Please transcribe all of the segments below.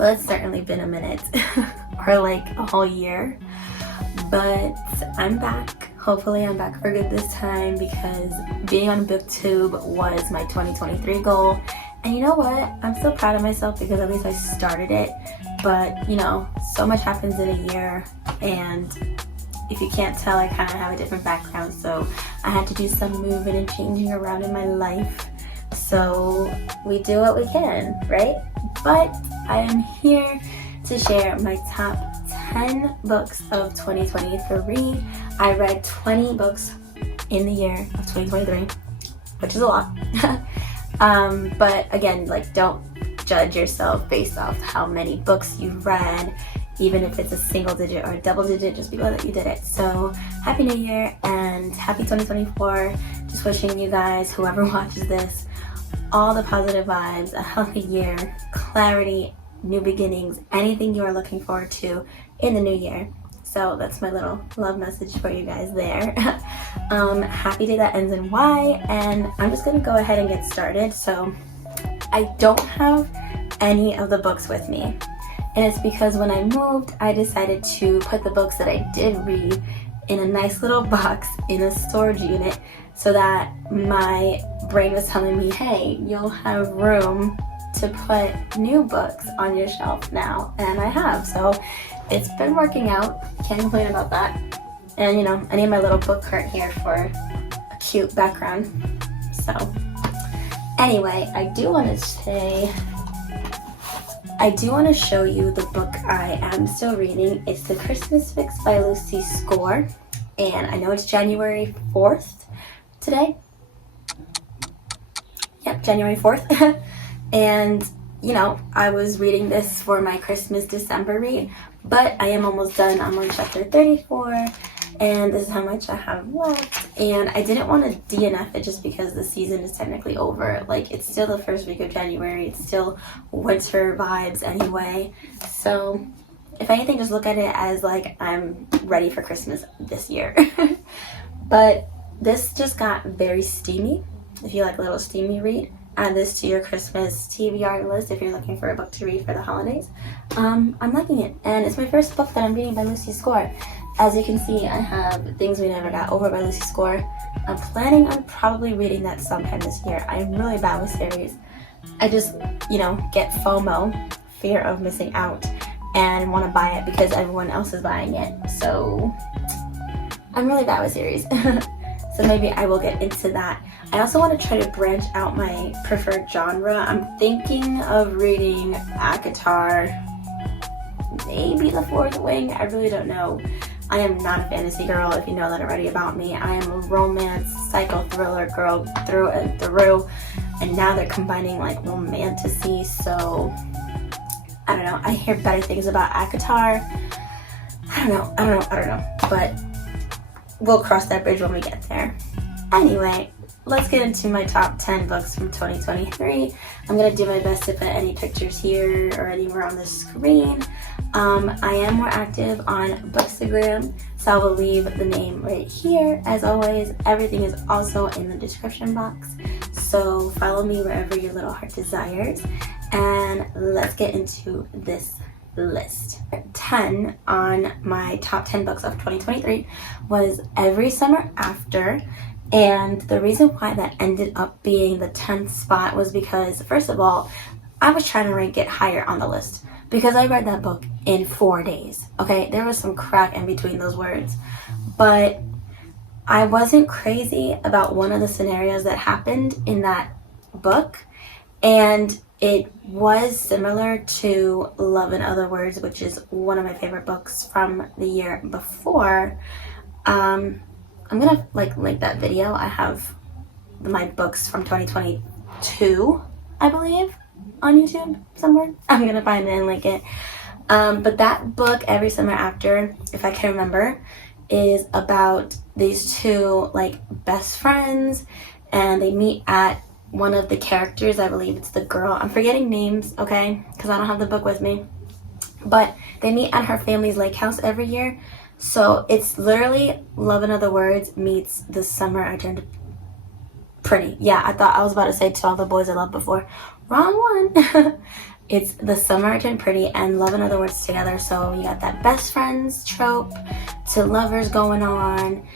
Well, it's certainly been a minute or like a whole year, but I'm back. Hopefully I'm back for good this time because being on BookTube was my 2023 goal. And you know what? I'm still proud of myself because at least I started it. But you know, so much happens in a year, and if you can't tell, I kind of have a different background, so I had to do some moving and changing around in my life. So we do what we can, right? But I am here to share my top 10 books of 2023. I read 20 books in the year of 2023, which is a lot. But again, like, don't judge yourself based off how many books you've read, even if it's a single digit or a double digit, just because that you did it. So happy new year and happy 2024. Just wishing you guys, whoever watches this, all the positive vibes, a healthy year, clarity, new beginnings, anything you are looking forward to in the new year. So that's my little love message for you guys there. Happy day that ends in Y, and I'm just gonna go ahead and get started. So I don't have any of the books with me, and it's because when I moved, I decided to put the books that I did read in a nice little box in a storage unit so that my brain was telling me, hey, you'll have room to put new books on your shelf now, and I have. So it's been working out, can't complain about that. And you know, I need my little book cart here for a cute background. So anyway, I do want to show you the book I am still reading. It's The Christmas Fix by Lucy Score, and I know it's January 4th today. Yep, January 4th. And you know, I was reading this for my Christmas December read, but I am almost done. I'm on chapter 34, and this is how much I have left. And I didn't want to DNF it just because the season is technically over. Like, it's still the first week of January. It's still winter vibes anyway. So if anything, just look at it as like I'm ready for Christmas this year. But this just got very steamy. If you like a little steamy read, add this to your Christmas TBR list if you're looking for a book to read for the holidays. I'm liking it, and it's my first book that I'm reading by Lucy Score. As you can see, I have Things We Never Got Over by Lucy Score. I'm planning on probably reading that sometime this year. I'm really bad with series. I just, you know, get FOMO, fear of missing out, and want to buy it because everyone else is buying it. So I'm really bad with series. So maybe I will get into that. I also want to try to branch out my preferred genre. I'm thinking of reading ACOTAR, maybe The Fourth Wing. I really don't know. I am not a fantasy girl, if you know that already about me. I am a romance, psycho thriller girl through and through. And now they're combining like romantasy, so I don't know. I hear better things about ACOTAR. I don't know. But we'll cross that bridge when we get there. Anyway, let's get into my top 10 books from 2023. I'm going to do my best to put any pictures here or anywhere on the screen. I am more active on Bookstagram, so I will leave the name right here. As always, everything is also in the description box, so follow me wherever your little heart desires. And let's get into this list. 10 on my top 10 books of 2023 was Every Summer After. And the reason why that ended up being the 10th spot was because, first of all, I was trying to rank it higher on the list because I read that book in 4 days. Okay, there was some crack in between those words, but I wasn't crazy about one of the scenarios that happened in that book, and it was similar to Love in Other Words, which is one of my favorite books from the year before. I'm gonna like link that video. I have my books from 2022, I believe, on YouTube somewhere. I'm gonna find it and link it. But that book, Every Summer After, if I can remember, is about these two like best friends, and they meet at one of the characters. I believe it's the girl. I'm forgetting names, okay, because I don't have the book with me. But they meet at her family's lake house every year. So it's literally Love in Other Words meets The Summer I Turned Pretty. Yeah, I thought I was about to say To All the Boys I Loved Before. Wrong one. It's The Summer I Turned Pretty and Love and Other Words Together. So you got that best friends trope to lovers going on.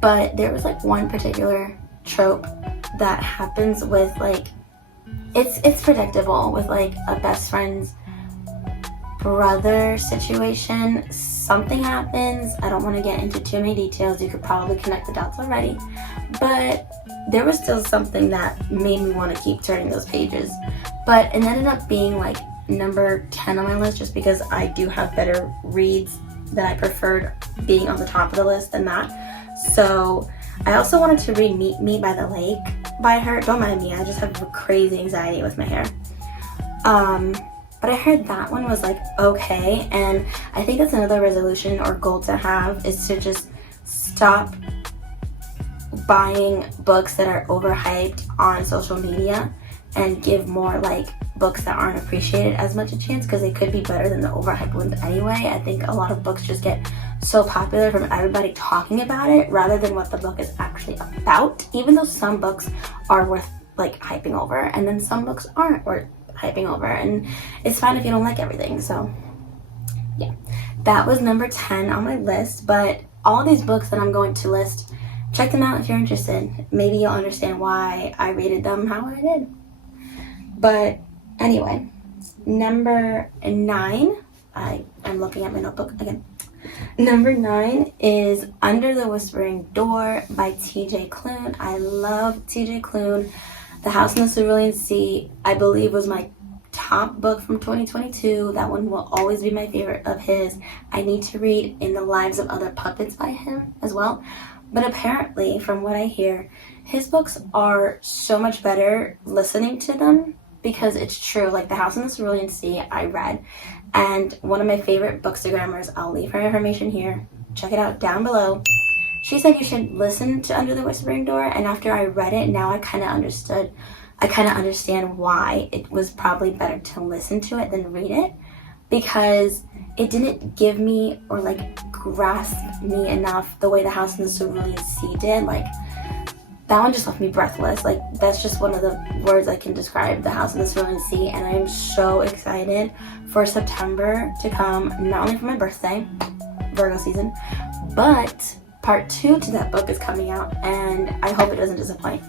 But there was like one particular trope that happens with like, it's predictable with like a best friend's brother situation. Something happens. I don't want to get into too many details. You could probably connect the dots already. But there was still something that made me want to keep turning those pages. But it ended up being like number 10 on my list just because I do have better reads that I preferred being on the top of the list than that. So I also wanted to read Meet Me by the Lake by her. Don't mind me, I just have crazy anxiety with my hair. But I heard that one was like okay, and I think that's another resolution or goal to have, is to just stop buying books that are overhyped on social media and give more like books that aren't appreciated as much a chance, because they could be better than the overhyped ones anyway. I think a lot of books just get so popular from everybody talking about it rather than what the book is actually about, even though some books are worth like hyping over and then some books aren't worth hyping over, and it's fine if you don't like everything. So yeah, that was number 10 on my list. But all these books that I'm going to list, check them out if you're interested. Maybe you'll understand why I rated them how I did. But anyway, number 9, I'm looking at my notebook again. Number 9 is Under the Whispering Door by T.J. Klune. I love T.J. Klune. The House in the Cerulean Sea, I believe, was my top book from 2022. That one will always be my favorite of his. I need to read In the Lives of Other Puppets by him as well. But apparently, from what I hear, his books are so much better listening to them, because it's true. Like The House in the Cerulean Sea, I read, and one of my favorite bookstagrammers, I'll leave her information here, check it out down below, she said you should listen to Under the Whispering Door, and after I read it, now I kind of understand why it was probably better to listen to it than read it, because it didn't give me or like grasp me enough the way The House in the Cerulean Sea did. Like that one just left me breathless. Like that's just one of the words I can describe The House in the Cerulean Sea, and I am so excited for September to come, not only for my birthday, Virgo season, but part 2 to that book is coming out, and I hope it doesn't disappoint.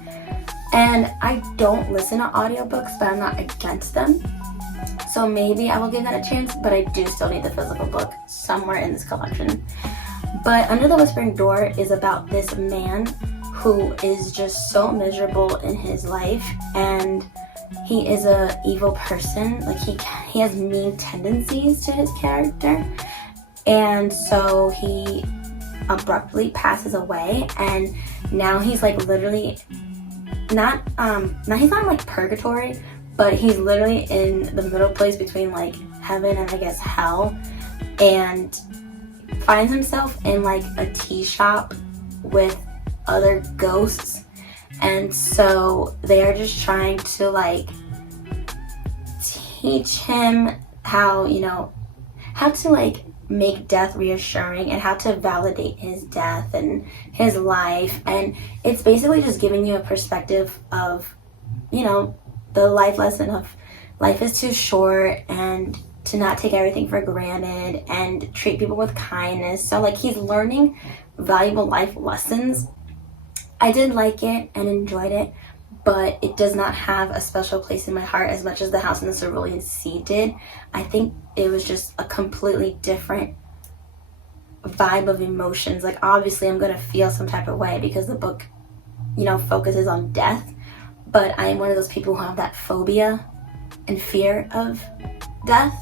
And I don't listen to audiobooks, but I'm not against them. So maybe I will give that a chance, but I do still need the physical book somewhere in this collection. But Under the Whispering Door is about this man who is just so miserable in his life, and he is a evil person. Like he has mean tendencies to his character, and so he abruptly passes away, and now he's like literally now he's not in like purgatory, but he's literally in the middle place between like heaven and I guess hell, and finds himself in like a tea shop with other ghosts, and so they are just trying to like teach him how to like make death reassuring and how to validate his death and his life. And it's basically just giving you a perspective of, the life lesson of life is too short and to not take everything for granted and treat people with kindness. So like he's learning valuable life lessons. I did like it and enjoyed it, but it does not have a special place in my heart as much as The House in the Cerulean Sea did. I think it was just a completely different vibe of emotions. Like obviously I'm gonna feel some type of way because the book, focuses on death, but I am one of those people who have that phobia and fear of death.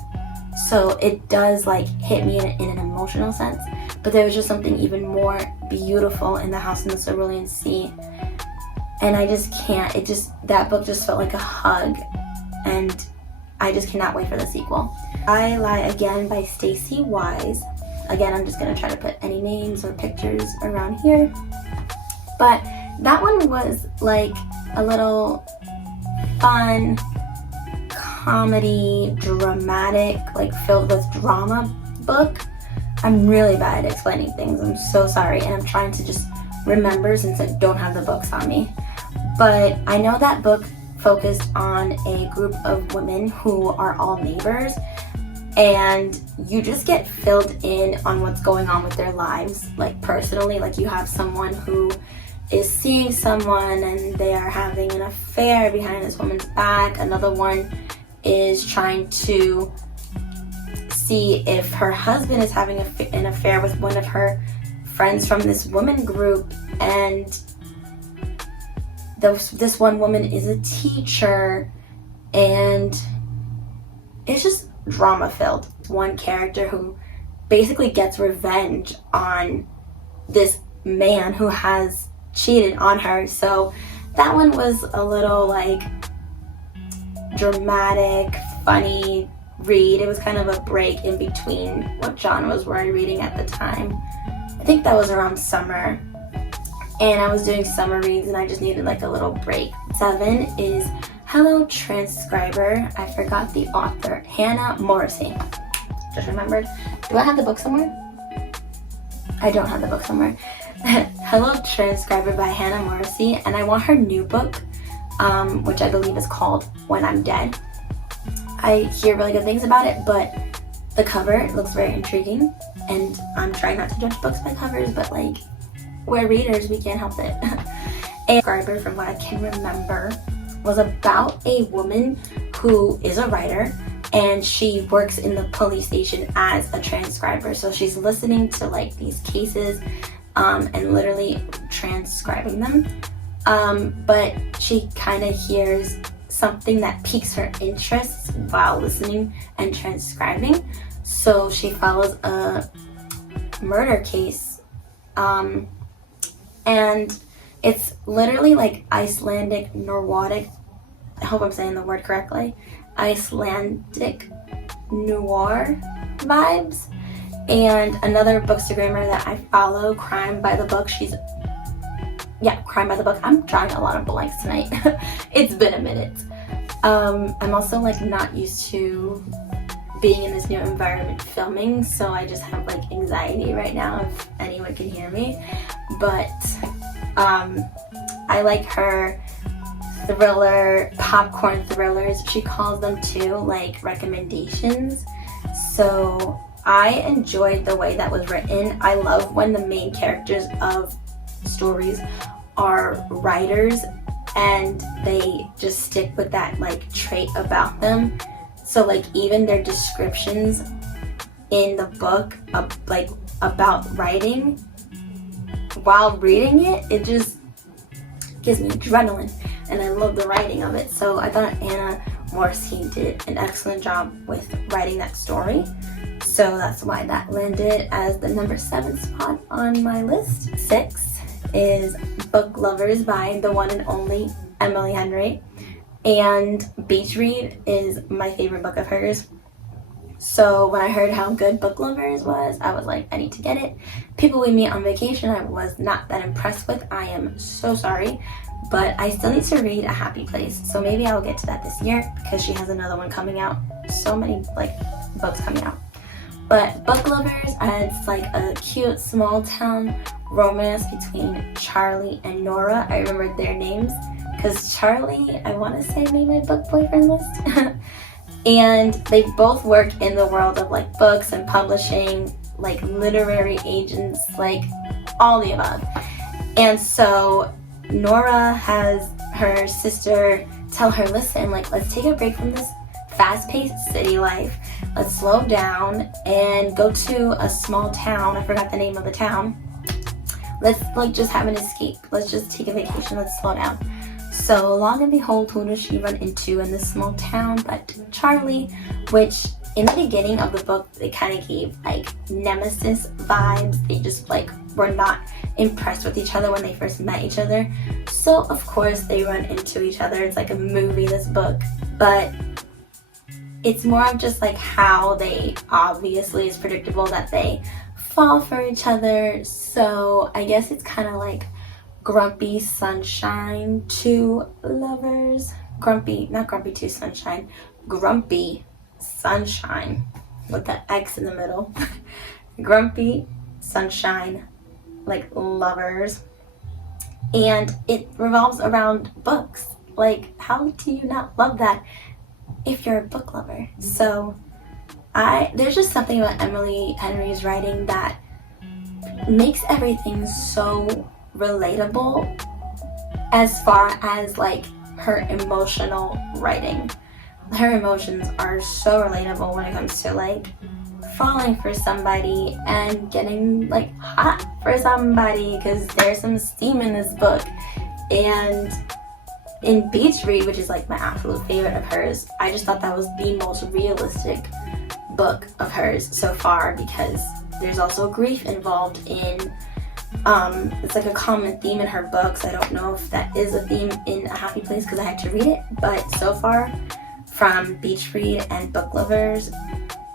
So it does like hit me in an emotional sense, but there was just something even more beautiful in The House in the Cerulean Sea. And I just can't, that book just felt like a hug, and I just cannot wait for the sequel. I Lie Again by Stacy Wise. Again, I'm just gonna try to put any names or pictures around here. But that one was like a little fun, comedy, dramatic, like filled with drama book. I'm really bad at explaining things, I'm so sorry, and I'm trying to just remember since I don't have the books on me. But I know that book focused on a group of women who are all neighbors, and you just get filled in on what's going on with their lives, like personally. Like, you have someone who is seeing someone and they are having an affair behind this woman's back. Another one is trying to see if her husband is having an affair with one of her friends from this woman group, and this one woman is a teacher, and it's just drama filled. One character who basically gets revenge on this man who has cheated on her. So that one was a little like dramatic, funny read. It was kind of a break in between what genres were I reading at the time. I think that was around summer, and I was doing summer reads and I just needed like a little break. 7 is Hello Transcriber. I forgot the author. Hannah Morrissey. Just remembered. Do I have the book somewhere? I don't have the book somewhere. Hello Transcriber by Hannah Morrissey, and I want her new book, which I believe is called When I'm Dead. I hear really good things about it, but the cover looks very intriguing, and I'm trying not to judge books by covers, but like, we're readers, we can't help it. And Transcriber, from what I can remember, was about a woman who is a writer, and she works in the police station as a transcriber. So she's listening to like these cases and literally transcribing them. But she kind of hears something that piques her interest while listening and transcribing. So she follows a murder case, and it's literally like Icelandic Nordic, I hope I'm saying the word correctly, Icelandic noir vibes. And another bookstagrammer that I follow, Crime by the Book, Crime by the Book. I'm drawing a lot of blanks tonight. It's been a minute. I'm also like not used to being in this new environment filming, so I just have like anxiety right now if anyone can hear me. But I like her thriller, popcorn thrillers, she calls them too, like recommendations. So I enjoyed the way that was written. I love when the main characters of stories are writers and they just stick with that like trait about them. So like even their descriptions in the book of like about writing, while reading it, it just gives me adrenaline, and I love the writing of it. So I thought Hannah Morrissey did an excellent job with writing that story. So that's why that landed as the number 7 spot on my list. 6 is Book Lovers by the one and only Emily Henry. And Beach Read is my favorite book of hers. So when I heard how good Book Lovers was, I was like, I need to get it. People We Meet on Vacation, I was not that impressed with. I am so sorry. But I still need to read A Happy Place. So maybe I'll get to that this year because she has another one coming out. So many like books coming out. But Book Lovers adds like a cute small town romance between Charlie and Nora. I remembered their names because Charlie, I want to say, made my book boyfriend list. And they both work in the world of like books and publishing, like literary agents, like all the above. And so Nora has her sister tell her, listen, like, let's take a break from this fast-paced city life. Let's slow down and go to a small town. I forgot the name of the town. Let's like just have an escape. Let's just take a vacation. Let's slow down. So long and behold, who does she run into in this small town but Charlie, which in the beginning of the book, they kind of gave like nemesis vibes. They just like were not impressed with each other when they first met each other. So of course they run into each other. It's like a movie, this book. But it's more of just like how they, obviously it's predictable that they fall for each other. So I guess it's kind of like Grumpy Sunshine 2 lovers. Not Grumpy 2 Sunshine. Grumpy Sunshine with the X in the middle. Grumpy Sunshine like lovers. And it revolves around books. Like, how do you not love that if you're a book lover? So there's just something about Emily Henry's writing that makes everything so relatable as far as like her emotional writing. Her emotions are so relatable when it comes to like falling for somebody and getting like hot for somebody, because there's some steam in this book. And in Beach Read, which is like my absolute favorite of hers, I just thought that was the most realistic book of hers so far, because there's also grief involved in it's like a common theme in her books. I don't know if that is a theme in A Happy Place because I had to read it, but so far from Beach Read and Book Lovers,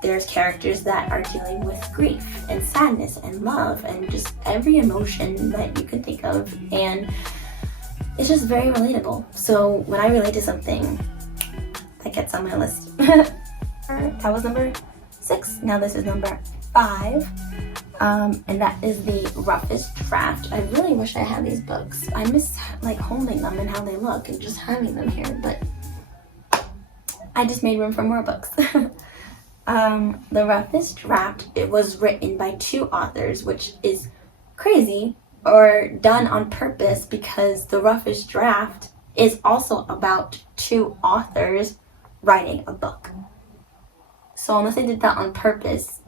there's characters that are dealing with grief and sadness and love and just every emotion that you can think of, and it's just very relatable. So when I relate to something, that gets on my list. That was number 6. Now this is number 5, and that is the Roughest Draft. I really wish I had these books. I miss like holding them and how they look and just having them here, but I just made room for more books. The Roughest Draft, it was written by 2 authors, which is crazy or done on purpose, because the Roughest Draft is also about 2 authors writing a book. So unless they did that on purpose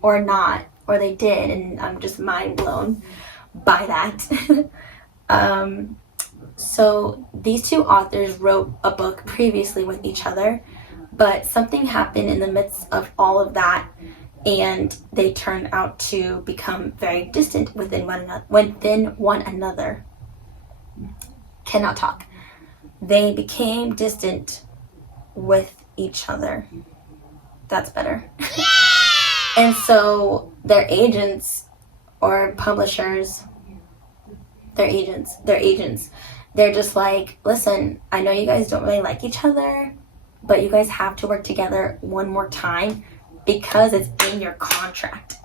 or not, or they did, and I'm just mind blown by that. So these 2 authors wrote a book previously with each other, but something happened in the midst of all of that, and they turned out to become very distant within one another. Cannot talk. They became distant with each other. That's better. And so their agents or publishers, they're just like, listen, I know you guys don't really like each other, but you guys have to work together one more time because it's in your contract.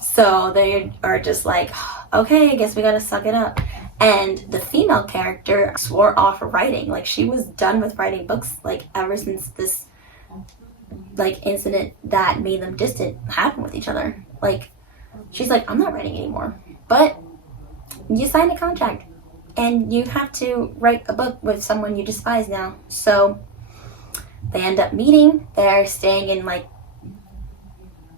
So they are just like, okay, I guess we gotta suck it up. And the female character swore off writing. Like, she was done with writing books, like, ever since this like incident that made them distant happened with each other. Like, she's like, I'm not writing anymore. But you signed a contract and you have to write a book with someone you despise now. So they end up meeting. They're staying in, like,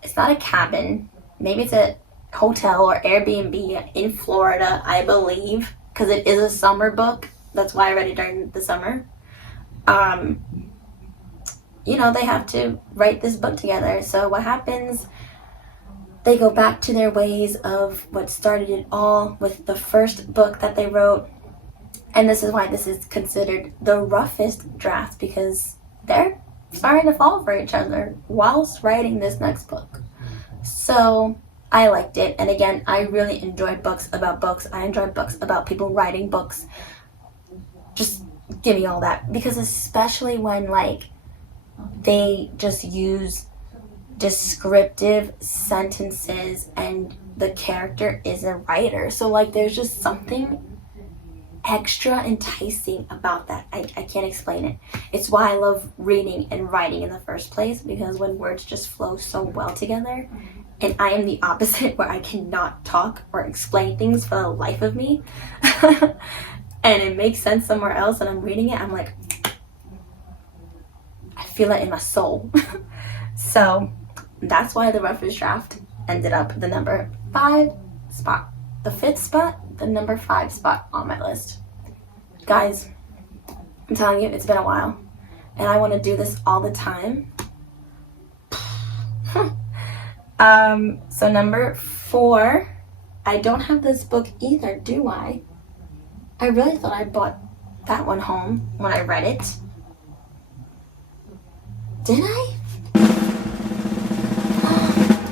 it's not a cabin, maybe it's a hotel or Airbnb in Florida, I believe, because it is a summer book. That's why I read it during the summer. You know, they have to write this book together. So what happens, they go back to their ways of what started it all with the first book that they wrote. And this is why this is considered the roughest draft, because they're starting to fall for each other whilst writing this next book. So I liked it. And again, I really enjoy books about books. I enjoy books about people writing books. Just give me all that. Because especially when, like, they just use descriptive sentences and the character is a writer. So, like, there's just something extra enticing about that. I can't explain it. It's why I love reading and writing in the first place, because when words just flow so well together, and I am the opposite, where I cannot talk or explain things for the life of me, and it makes sense somewhere else and I'm reading it, I'm like, I feel it in my soul. So that's why the Roughest Draft ended up the number 5 spot. The 5th spot, the number 5 spot on my list. Guys, I'm telling you, it's been a while. And I want to do this all the time. So number 4, I don't have this book either, do I? I really thought I bought that one home when I read it. Did I?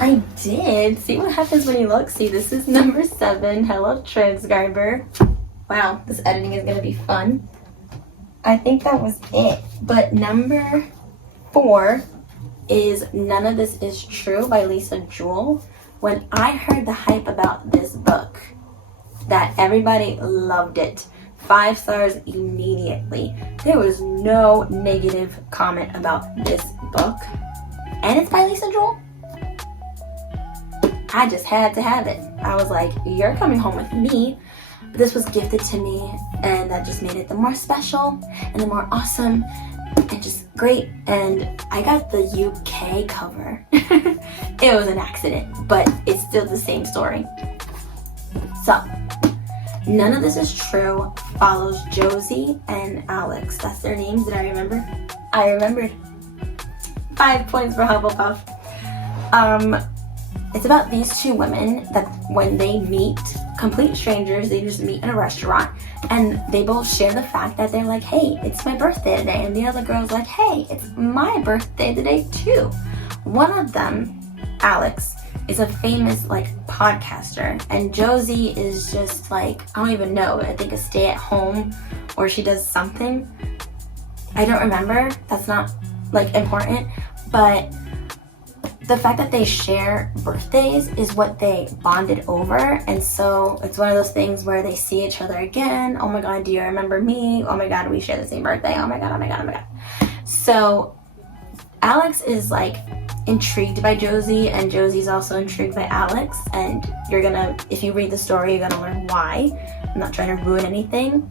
I did. See what happens when you look? See, this is number 7. Hello, Transcriber. Wow, this editing is going to be fun. I think that was it. But number 4 is None of This Is True by Lisa Jewell. When I heard the hype about this book, that everybody loved it, 5 stars immediately. There was no negative comment about this book. And it's by Lisa Jewell. I just had to have it. I was like, you're coming home with me. This was gifted to me, and that just made it the more special and the more awesome and just great. And I got the UK cover. It was an accident, but it's still the same story. So, None of This Is True follows Josie and Alex. That's their names. Did I remember? I remembered. 5 points for Hufflepuff. It's about these two women that when they meet, complete strangers, they just meet in a restaurant, and they both share the fact that they're like, hey, it's my birthday today, and the other girl's like, hey, it's my birthday today too. One of them, Alex, is a famous podcaster, and Josie is just I don't even know, I think a stay-at-home, or she does something. I don't remember. That's not important, but the fact that they share birthdays is what they bonded over, and so it's one of those things where they see each other again. Oh my god, do you remember me? Oh my god, we share the same birthday. Oh my god, oh my god, oh my god. So Alex is intrigued by Josie, and Josie's also intrigued by Alex, and if you read the story, you're gonna learn why. I'm not trying to ruin anything,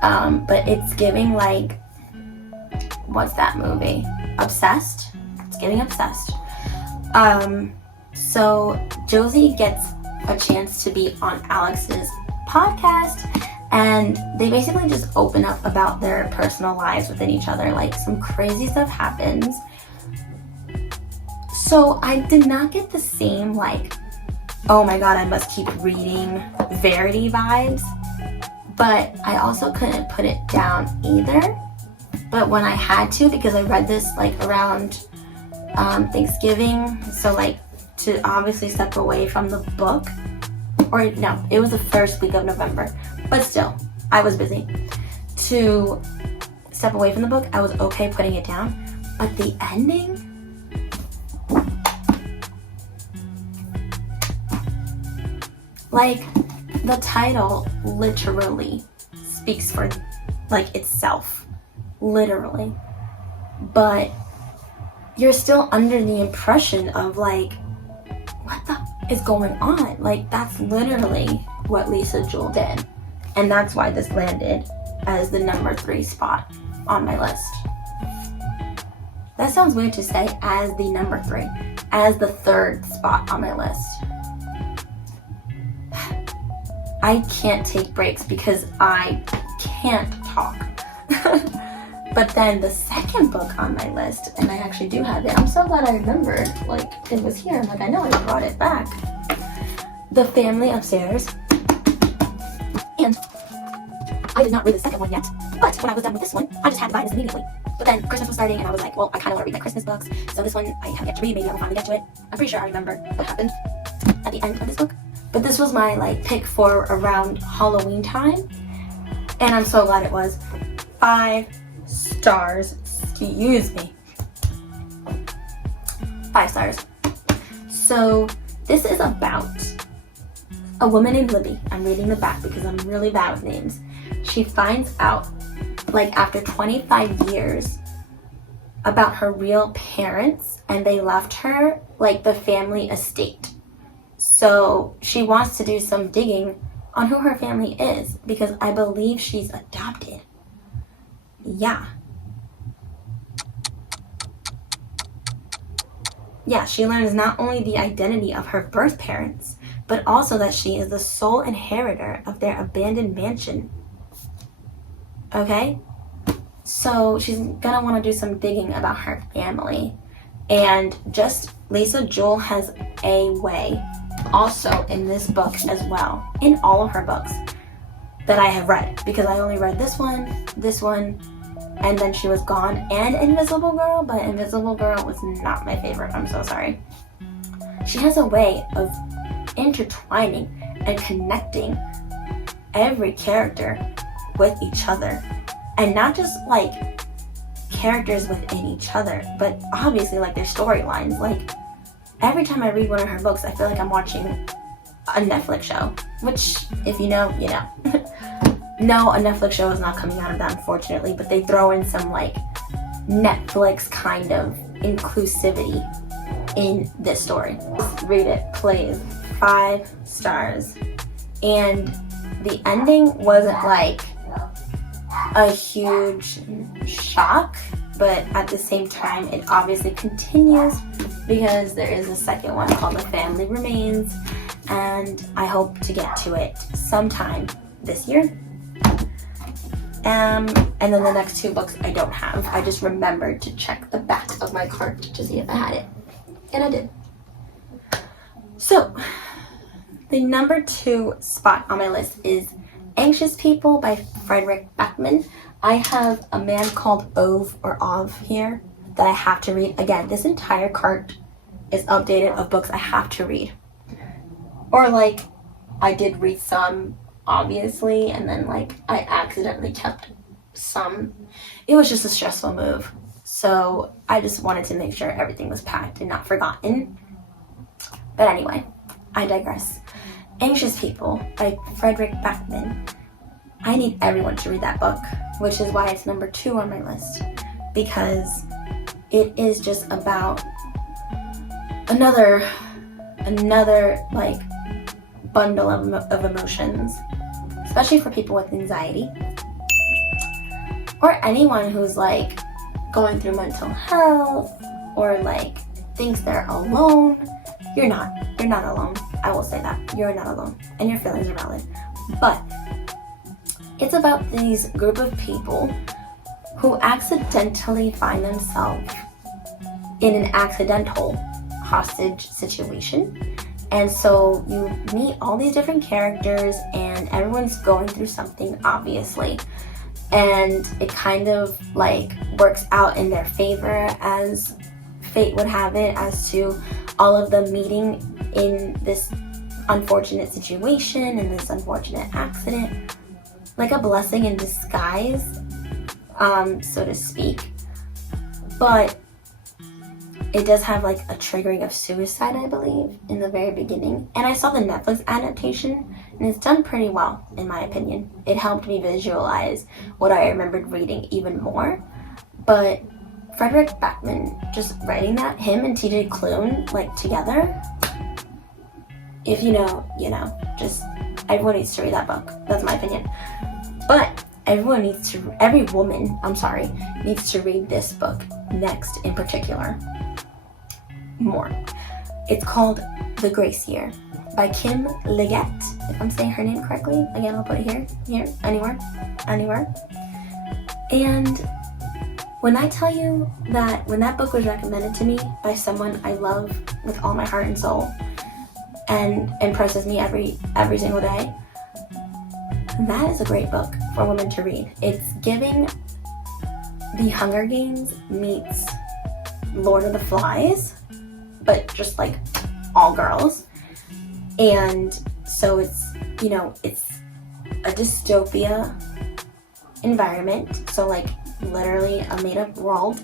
but it's giving what's that movie? Obsessed? It's giving Obsessed. So Josie gets a chance to be on Alex's podcast, and they basically just open up about their personal lives within each other. Some crazy stuff happens. So I did not get the same oh my god, I must keep reading Verity vibes, but I also couldn't put it down either. But when I had to, because I read this around Thanksgiving, so to obviously step away from the book, or no, it was the first week of November, but still, I was busy. To step away from the book, I was okay putting it down, but the ending, the title literally speaks for itself, literally, but you're still under the impression of what the is going on? That's literally what Lisa Jewell did, and that's why this landed as the number 3 spot on my list. That sounds weird to say, as the number 3, as the 3rd spot on my list. I can't take breaks because I can't talk. But then the second book on my list, and I actually do have it. I'm so glad I remembered. It was here. I know I brought it back. The Family Upstairs. And I did not read the second one yet. But when I was done with this one, I just had to buy this immediately. But then Christmas was starting, and I was like, well, I kind of want to read my Christmas books. So this one I have yet to read. Maybe I will finally get to it. I'm pretty sure I remember what happened at the end of this book. But this was my pick for around Halloween time. And I'm so glad it was. 5 stars, excuse me. 5 stars. So this is about a woman named Libby. I'm reading the back because I'm really bad with names. She finds out after 25 years about her real parents, and they left her the family estate. So she wants to do some digging on who her family is, because I believe she's adopted. Yeah, she learns not only the identity of her birth parents, but also that she is the sole inheritor of their abandoned mansion. Okay? So she's gonna want to do some digging about her family. And just Lisa Jewell has a way, also in this book as well, in all of her books that I have read, because I only read this one, and then She Was Gone, and Invisible Girl, but Invisible Girl was not my favorite. I'm so sorry. She has a way of intertwining and connecting every character with each other, and not just characters within each other, but obviously their storylines. Every time I read one of her books, I feel like I'm watching a Netflix show, which if you know, you know. no, a Netflix show is not coming out of that, unfortunately, but they throw in some like Netflix kind of inclusivity in this story. Read it, please. 5 stars. And the ending wasn't like a huge shock, but at the same time it obviously continues because there is a second one called The Family Remains, and I hope to get to it sometime this year. And then the next 2 books I don't have. I just remembered to check the back of my cart to see if I had it, and I did. So the number 2 spot on my list is Anxious People by Fredrik Backman. I have A Man Called Ove here that I have to read. Again, this entire cart is updated of books I have to read. Or like, I did read some, obviously, and then like I accidentally kept some. It was just a stressful move. So I just wanted to make sure everything was packed and not forgotten. But anyway, I digress. Anxious People by Fredrik Backman. I need everyone to read that book, which is why it's number 2 on my list, because it is just about another like bundle of emotions, especially for people with anxiety or anyone who's like going through mental health or like thinks they're alone. You're not alone. I will say that. You're not alone, and your feelings are valid. But it's about these group of people who accidentally find themselves in an accidental hostage situation. And so you meet all these different characters, and everyone's going through something, obviously. And it kind of like works out in their favor, as fate would have it, as to all of them meeting in this unfortunate situation, in this unfortunate accident. Like a blessing in disguise, so to speak. But it does have like a triggering of suicide, I believe, in the very beginning. And I saw the Netflix adaptation, and it's done pretty well, in my opinion. It helped me visualize what I remembered reading even more. But Fredrik Backman, just writing that, him and TJ Klune, like together, if you know, you know. Just, everyone needs to read that book. That's my opinion. But every woman needs to read this book next in particular. More. It's called The Grace Year by Kim Ligget, if I'm saying her name correctly. Again, I'll put it here, anywhere. And when I tell you that when that book was recommended to me by someone I love with all my heart and soul and impresses me every single day, that is a great book for women to read. It's giving The Hunger Games meets Lord of the Flies, but just like all girls. And so it's, you know, it's a dystopia environment. So like literally a made up world,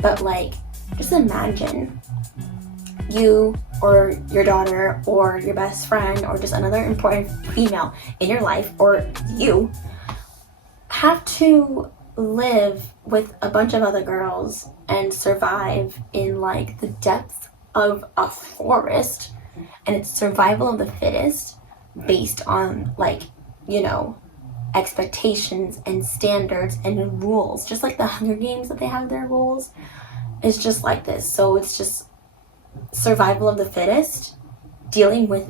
but like just imagine you or your daughter or your best friend or just another important female in your life, or you have to live with a bunch of other girls and survive in like the depths of a forest, and it's survival of the fittest based on like, you know, expectations and standards and rules, just like the Hunger Games that they have their rules. It's just like this. So it's just survival of the fittest, dealing with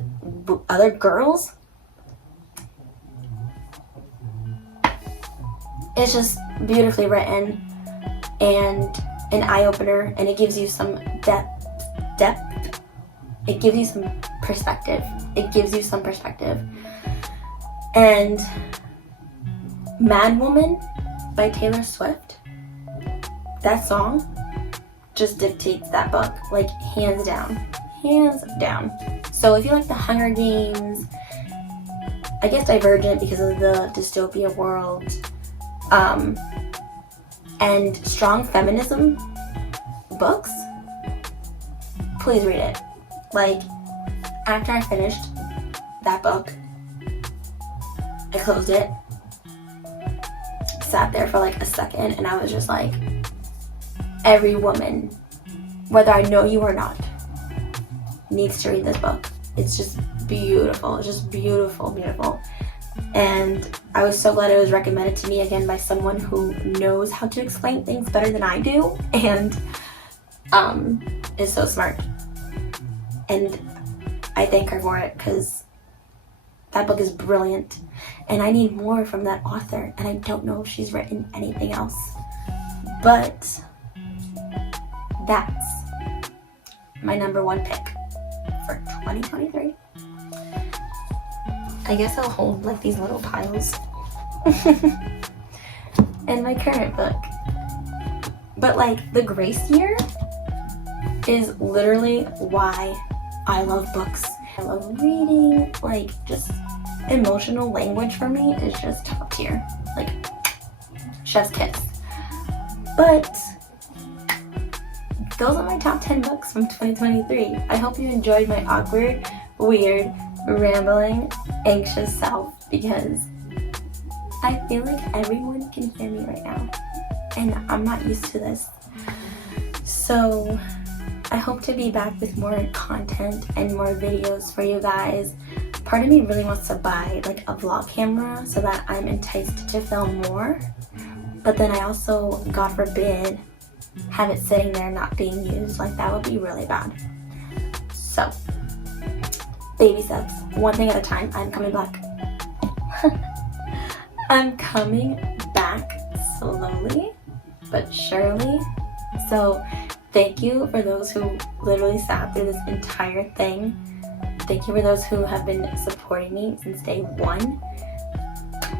other girls. It's just beautifully written and an eye-opener, and it gives you some depth. It gives you some perspective. And Mad Woman by Taylor Swift, that song just dictates that book, like hands down. So if you like the Hunger Games, I guess Divergent because of the dystopia world, and strong feminism books, please read it. Like, after I finished that book, I closed it sat there for like a second and I was just like, every woman, whether I know you or not, needs to read this book. It's just beautiful. It's just beautiful, beautiful. And I was so glad it was recommended to me again by someone who knows how to explain things better than I do and is so smart. And I thank her for it because that book is brilliant and I need more from that author, and I don't know if she's written anything else. But that's my number one pick for 2023. I guess I'll hold like these little piles in my current book. But like the grace year is literally why I love books. I love reading. Like, just emotional language for me is just top tier. Like, chef's kiss. But those are my top 10 books from 2023. I hope you enjoyed my awkward, weird, rambling, anxious self, because I feel like everyone can hear me right now and I'm not used to this. So I hope to be back with more content and more videos for you guys. Part of me really wants to buy like a vlog camera so that I'm enticed to film more, but then I also, God forbid, have it sitting there not being used. Like, that would be really bad. So baby steps, one thing at a time. I'm coming back. I'm coming back slowly but surely. So thank you for those who literally sat through this entire thing. Thank you for those who have been supporting me since day one.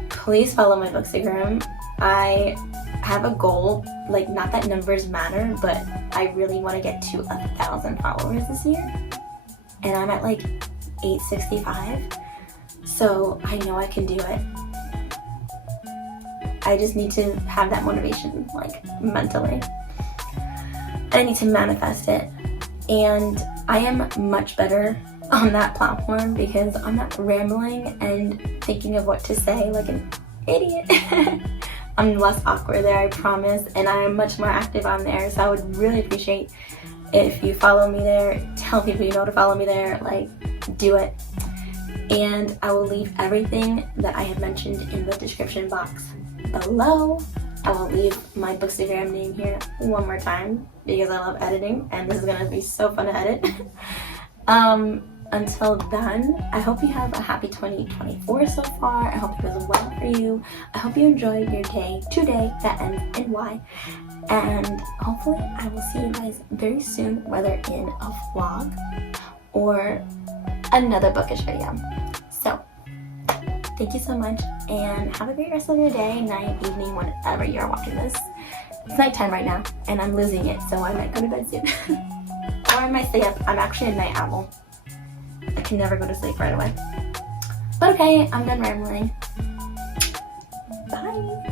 Please follow my Bookstagram. I have a goal, like, not that numbers matter, but I really want to get to 1,000 followers this year. And I'm at like 865. So I know I can do it. I just need to have that motivation, like, mentally. I need to manifest it, and I am much better on that platform because I'm not rambling and thinking of what to say like an idiot. I'm less awkward there, I promise, and I'm much more active on there, so I would really appreciate if you follow me there. Tell people you know to follow me there, like, do it. And I will leave everything that I have mentioned in the description box below. I will leave my Bookstagram name here one more time because I love editing and this is gonna be so fun to edit. Until then, I hope you have a happy 2024 so far. I hope it goes well for you. I hope you enjoyed your day today that ends in Y. And hopefully I will see you guys very soon, whether in a vlog or another bookish video. So thank you so much and have a great rest of your day, night, evening, whenever you're watching this. It's nighttime right now and I'm losing it, so I might go to bed soon. Or I might stay up. I'm actually a night owl. I can never go to sleep right away. But okay, I'm done rambling. Bye.